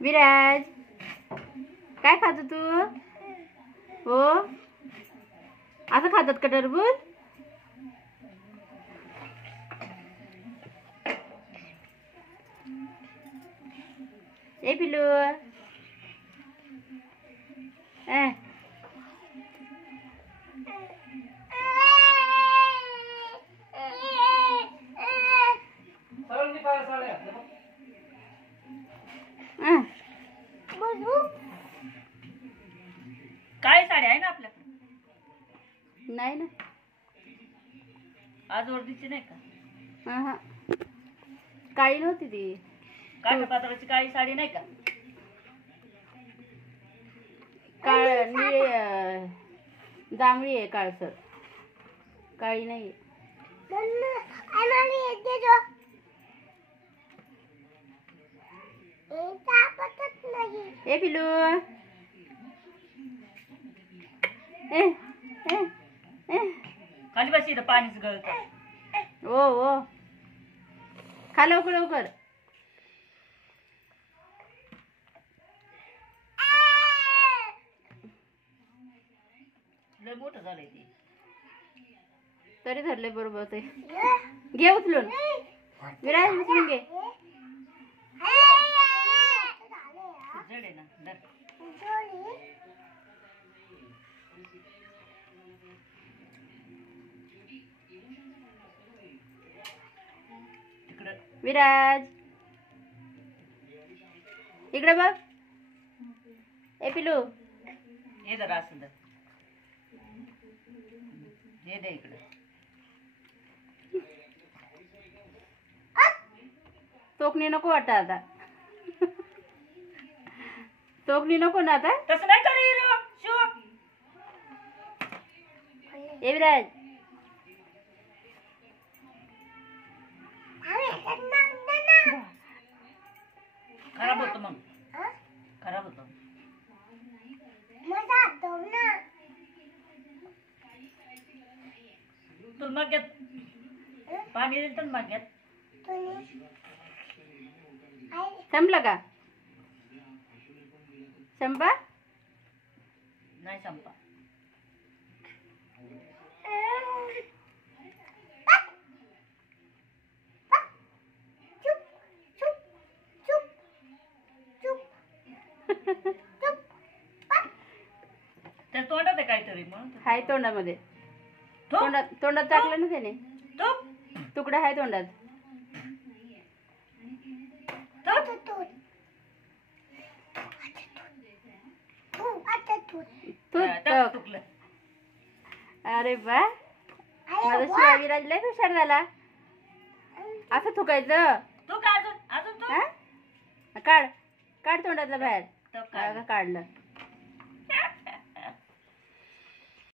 विराज काय खातो तू? हो असं खातात का टरबूज? ए पिलू काळी साडी आहे ना आपल्याकडे? नाही ना, आज वर्दीची नाही का? हा काळी नव्हती ती. काठा पात्राची काळी साडी नाही का? जांभळी आहे, काळसर, काळी नाही. ए पिलू खाली बस, इथं पाणीच गळत. ओ खा लवकर लवकर. लय मोठं झालंय ते. तरी धरले बरोबर ते. घे उचलून, विराज उचलून घे. जड आहे ना, धर. विराज इकडे बघ. ए पिलू हे जरा असं धर. हे दे इकडे. तोकणी नको वाटत आता. तोकणी नको ना आता. तसं नाही कर हिरो. शो. ए विराज खराब होतं मग. खराब होतं. तुला माग्यात पाणी देईल तर माग्यात. संपलं का? संपा नाही संपा. त्या तोंडात आहे काहीतरी म्हणून. हाय तोंडामध्ये. तोंडात टाकलं ना त्याने. तुकडा हाय तोंडात. अरे बा, माझा शिवा विराज लय हुशार झाला. असं थुकायचं. तू का अजून काढ काढ तोंडातलं बाहेर. काढलं.